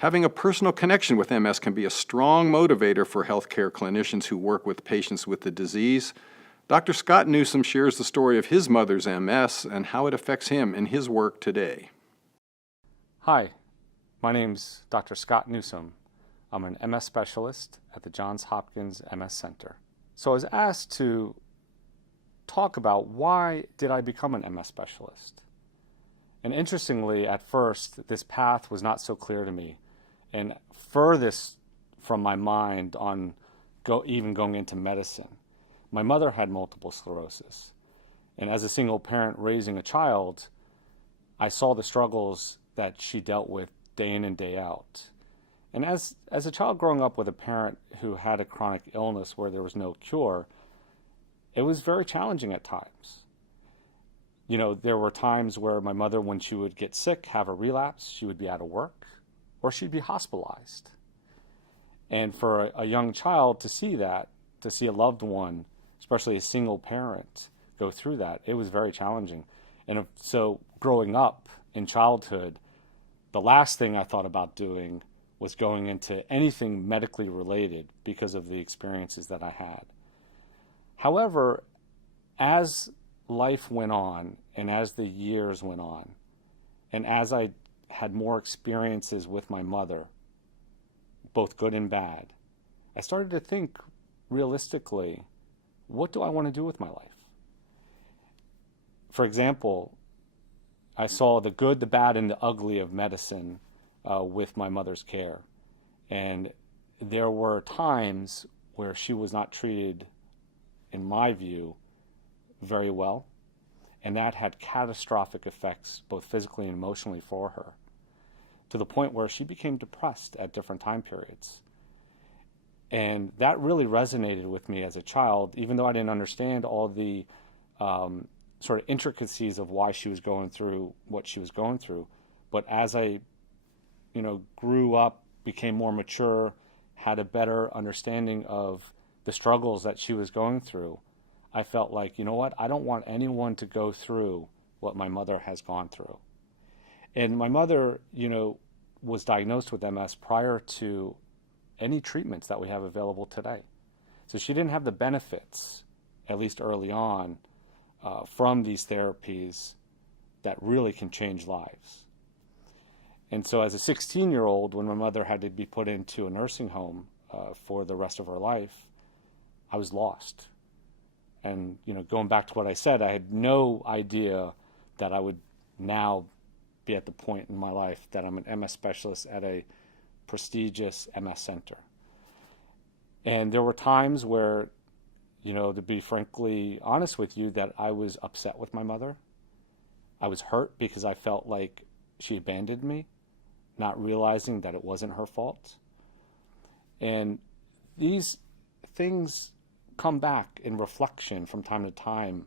Having a personal connection with MS can be a strong motivator for healthcare clinicians who work with patients with the disease. Dr. Scott Newsom shares the story of his mother's MS and how it affects him in his work today. Hi, my name's Dr. Scott Newsom. I'm an MS specialist at the Johns Hopkins MS Center. So I was asked to talk about why did I become an MS specialist. And interestingly, at first, this path was not so clear to me. And furthest from my mind on even going into medicine. My mother had multiple sclerosis. And as a single parent raising a child, I saw the struggles that she dealt with day in and day out. And as a child growing up with a parent who had a chronic illness where there was no cure, it was very challenging at times. You know, there were times where my mother, when she would get sick, have a relapse, she would be out of work, or she'd be hospitalized. And for a young child to see that, to see a loved one, especially a single parent, go through that, it was very challenging. And so growing up in childhood, the last thing I thought about doing was going into anything medically related because of the experiences that I had. However, as life went on and as the years went on, and as I had more experiences with my mother, both good and bad, I started to think realistically, what do I want to do with my life? For example, I saw the good, the bad, and the ugly of medicine with my mother's care. And there were times where she was not treated, in my view, very well. And that had catastrophic effects, both physically and emotionally, for her, to the point where she became depressed at different time periods. And that really resonated with me as a child, even though I didn't understand all the sort of intricacies of why she was going through what she was going through. But as I, grew up, became more mature, had a better understanding of the struggles that she was going through, I felt like, you know what, I don't want anyone to go through what my mother has gone through. And my mother, was diagnosed with MS prior to any treatments that we have available today. So she didn't have the benefits, at least early on, from these therapies that really can change lives. And so as a 16-year-old, when my mother had to be put into a nursing home for the rest of her life, I was lost. And, going back to what I said, I had no idea that I would now be at the point in my life that I'm an MS specialist at a prestigious MS center. And there were times where, to be frankly honest with you, that I was upset with my mother. I was hurt because I felt like she abandoned me, not realizing that it wasn't her fault. And these things come back in reflection from time to time,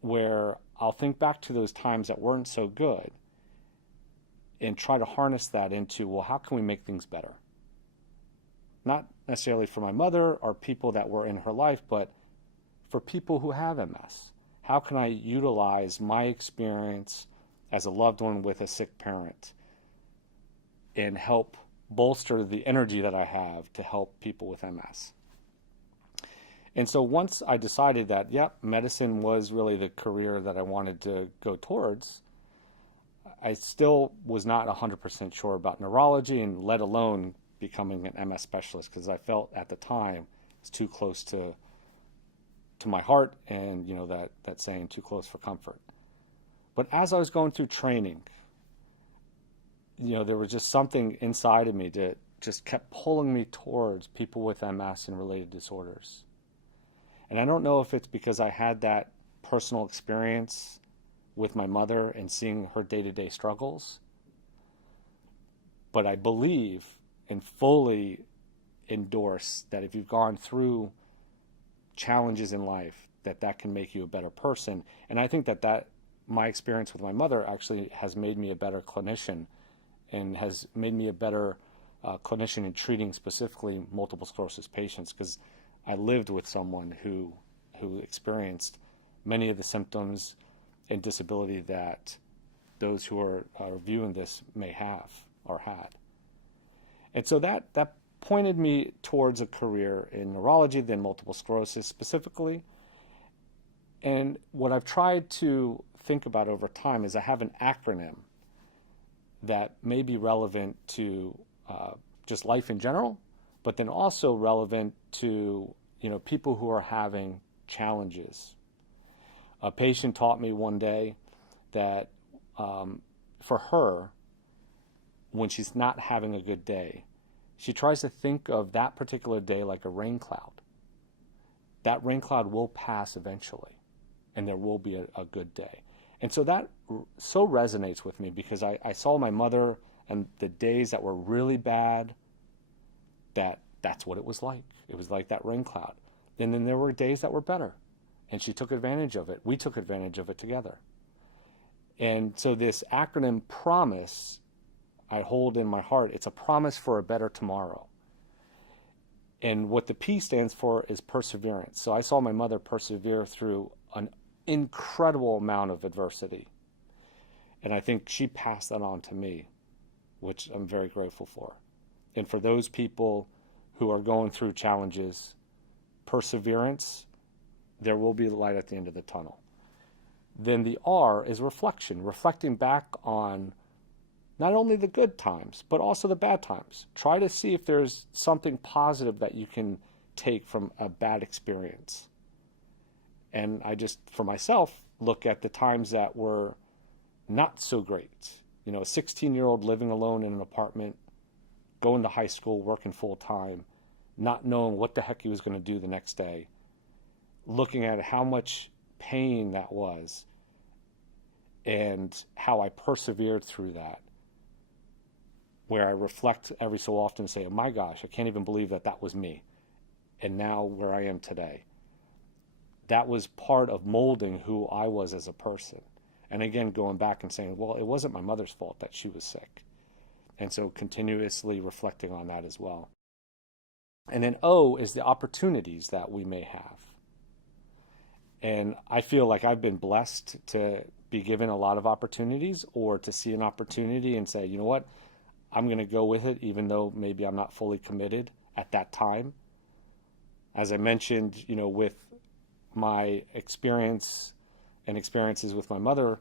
where I'll think back to those times that weren't so good and try to harness that into, well, how can we make things better? Not necessarily for my mother or people that were in her life, but for people who have MS. How can I utilize my experience as a loved one with a sick parent and help bolster the energy that I have to help people with MS? And so once I decided that, medicine was really the career that I wanted to go towards, I still was not 100% sure about neurology, and let alone becoming an MS specialist, because I felt at the time it's too close to my heart, and that saying, too close for comfort. But as I was going through training, there was just something inside of me that just kept pulling me towards people with MS and related disorders. And I don't know if it's because I had that personal experience with my mother and seeing her day-to-day struggles, but I believe and fully endorse that if you've gone through challenges in life, that can make you a better person. And I think that my experience with my mother actually has made me a better clinician and has made me a better clinician in treating specifically multiple sclerosis patients, because I lived with someone who experienced many of the symptoms and disability that those who are viewing this may have. or had. And so that pointed me towards a career in neurology, then multiple sclerosis specifically. And what I've tried to think about over time is I have an acronym that may be relevant to just life in general, but then also relevant to people who are having challenges. A patient taught me one day that for her, when she's not having a good day, she tries to think of that particular day like a rain cloud. That rain cloud will pass eventually, and there will be a good day. And so that so resonates with me because I saw my mother and the days that were really bad, that's what it was like. It was like that rain cloud. And then there were days that were better, and she took advantage of it. We took advantage of it together. And so this acronym PROMISE, I hold in my heart. It's a promise for a better tomorrow. And what the P stands for is perseverance. So I saw my mother persevere through an incredible amount of adversity. And I think she passed that on to me, which I'm very grateful for. And for those people who are going through challenges, perseverance, there will be light at the end of the tunnel. Then the R is reflection, reflecting back on not only the good times, but also the bad times. Try to see if there's something positive that you can take from a bad experience. And I just, for myself, look at the times that were not so great. A 16-year-old living alone in an apartment, going to high school, working full time, not knowing what the heck he was going to do the next day, looking at how much pain that was and how I persevered through that, where I reflect every so often and say, oh my gosh, I can't even believe that was me. And now where I am today. That was part of molding who I was as a person. And again, going back and saying, well, it wasn't my mother's fault that she was sick. And so continuously reflecting on that as well. And then O is the opportunities that we may have. And I feel like I've been blessed to be given a lot of opportunities, or to see an opportunity and say, you know what, I'm going to go with it, even though maybe I'm not fully committed at that time. As I mentioned, with my experience and experiences with my mother,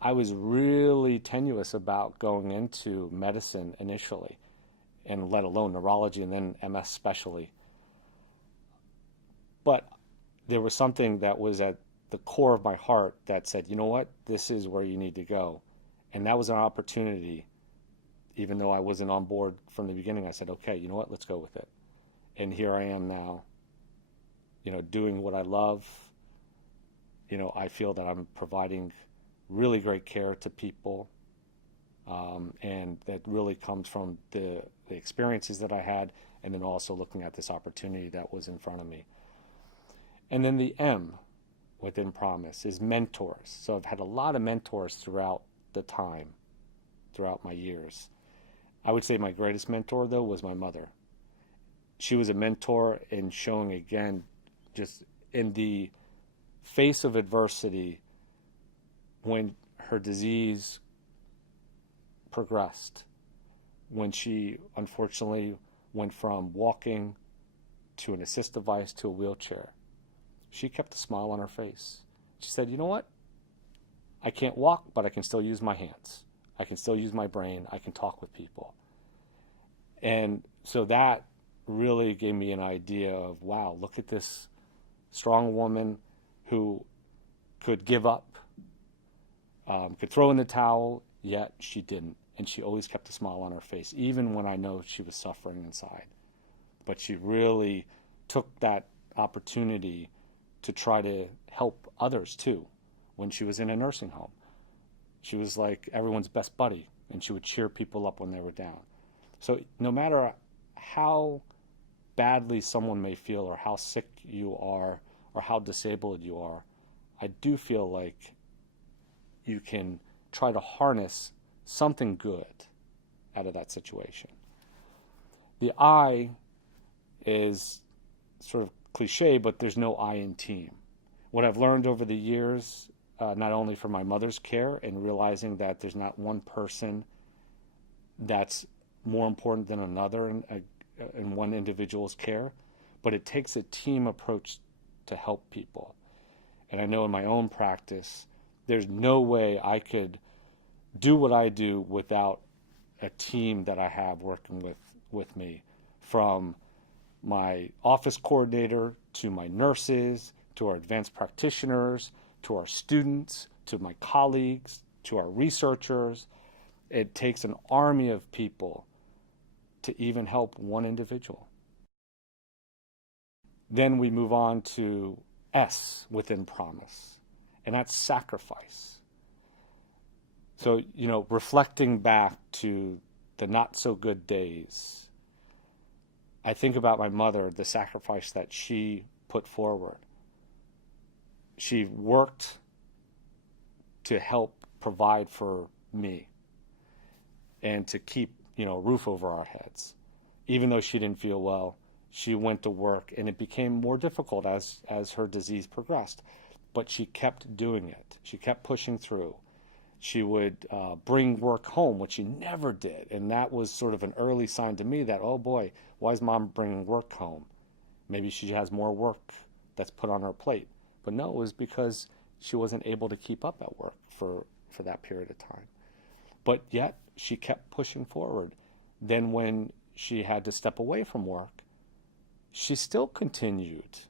I was really tenuous about going into medicine initially, and let alone neurology and then MS especially. But there was something that was at the core of my heart that said, you know what, this is where you need to go. And that was an opportunity. Even though I wasn't on board from the beginning, I said, okay, you know what, let's go with it. And here I am now, doing what I love. I feel that I'm providing really great care to people. And that really comes from the experiences that I had, and then also looking at this opportunity that was in front of me. And then the M within Promise is mentors. So I've had a lot of mentors throughout the time, throughout my years. I would say my greatest mentor, though, was my mother. She was a mentor in showing, again, just in the face of adversity, when her disease progressed, when she unfortunately went from walking to an assist device to a wheelchair, she kept a smile on her face. She said, you know what? I can't walk, but I can still use my hands. I can still use my brain. I can talk with people. And so that really gave me an idea of, wow, look at this strong woman who could give up, could throw in the towel, yet she didn't. And she always kept a smile on her face, even when I know she was suffering inside. But she really took that opportunity to try to help others too. When she was in a nursing home, she was like everyone's best buddy, and she would cheer people up when they were down. So no matter how badly someone may feel, or how sick you are, or how disabled you are, I do feel like you can try to harness something good out of that situation. The I is sort of cliche, but there's no I in team. What I've learned over the years, not only from my mother's care and realizing that there's not one person that's more important than another in one individual's care, but it takes a team approach to help people. And I know in my own practice, there's no way I could do what I do without a team that I have working with me, from my office coordinator to my nurses to our advanced practitioners to our students to my colleagues to our researchers. It takes an army of people to even help one individual. Then we move on to S within promise, and that's sacrifice. So, reflecting back to the not so good days, I think about my mother, the sacrifice that she put forward. She worked to help provide for me and to keep, a roof over our heads. Even though she didn't feel well, she went to work, and it became more difficult as her disease progressed. But she kept doing it. She kept pushing through. She would bring work home, which she never did. And that was sort of an early sign to me that, oh boy, why is mom bringing work home? Maybe she has more work that's put on her plate. But no, it was because she wasn't able to keep up at work for that period of time. But yet, she kept pushing forward. Then when she had to step away from work, she still continued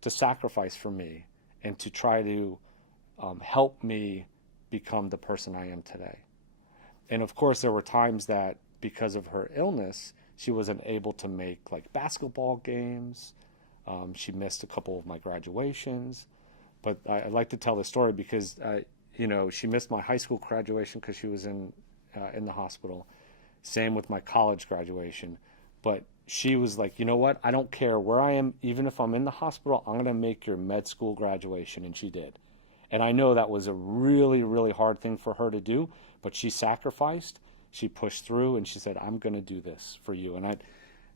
to sacrifice for me and to try to help me become the person I am today. And of course, there were times that because of her illness, she wasn't able to make like basketball games. She missed a couple of my graduations. But I like to tell the story because, she missed my high school graduation because she was in the hospital. Same with my college graduation. But she was like, you know what? I don't care where I am. Even if I'm in the hospital, I'm going to make your med school graduation. And she did. And I know that was a really, really hard thing for her to do, but she sacrificed, she pushed through, and she said, I'm going to do this for you. And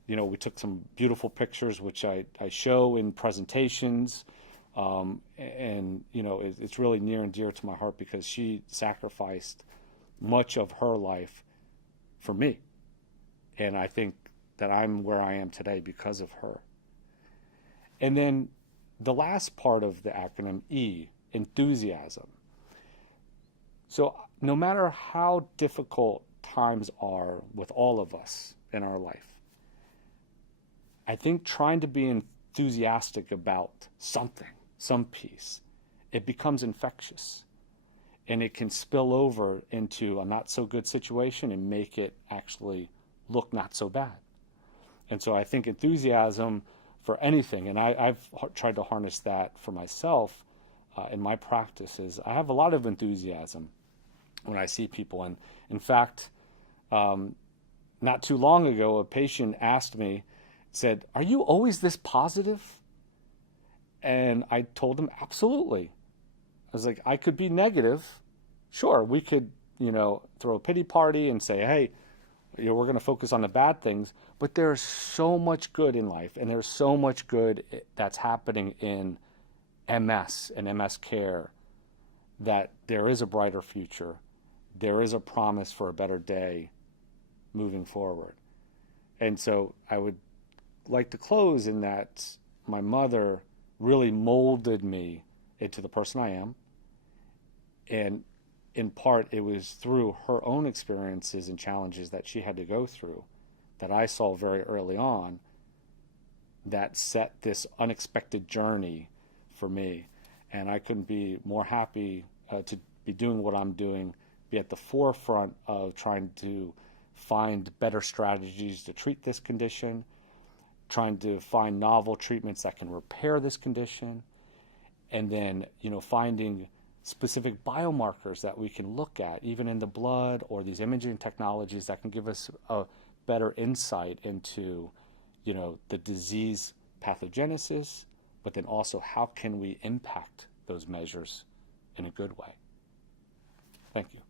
we took some beautiful pictures, which I show in presentations. It's really near and dear to my heart because she sacrificed much of her life for me. And I think that I'm where I am today because of her. And then the last part of the acronym, E, enthusiasm. So no matter how difficult times are with all of us in our life, I think trying to be enthusiastic about something, some piece, it becomes infectious. And it can spill over into a not so good situation and make it actually look not so bad. And so I think enthusiasm for anything, and I've tried to harness that for myself in my practices. I have a lot of enthusiasm when I see people. And in fact, not too long ago, a patient asked me, said, "Are you always this positive?" And I told him, absolutely. I was like, I could be negative. Sure, we could, throw a pity party and say, hey, we're going to focus on the bad things. But there's so much good in life, and there's so much good that's happening in MS and MS care, that there is a brighter future. There is a promise for a better day moving forward. And so I would like to close in that my mother really molded me into the person I am. And in part, it was through her own experiences and challenges that she had to go through that I saw very early on that set this unexpected journey for me. And I couldn't be more happy to be doing what I'm doing, be at the forefront of trying to find better strategies to treat this condition, trying to find novel treatments that can repair this condition, and then, finding specific biomarkers that we can look at, even in the blood, or these imaging technologies that can give us a better insight into, the disease pathogenesis, but then also how can we impact those measures in a good way. Thank you.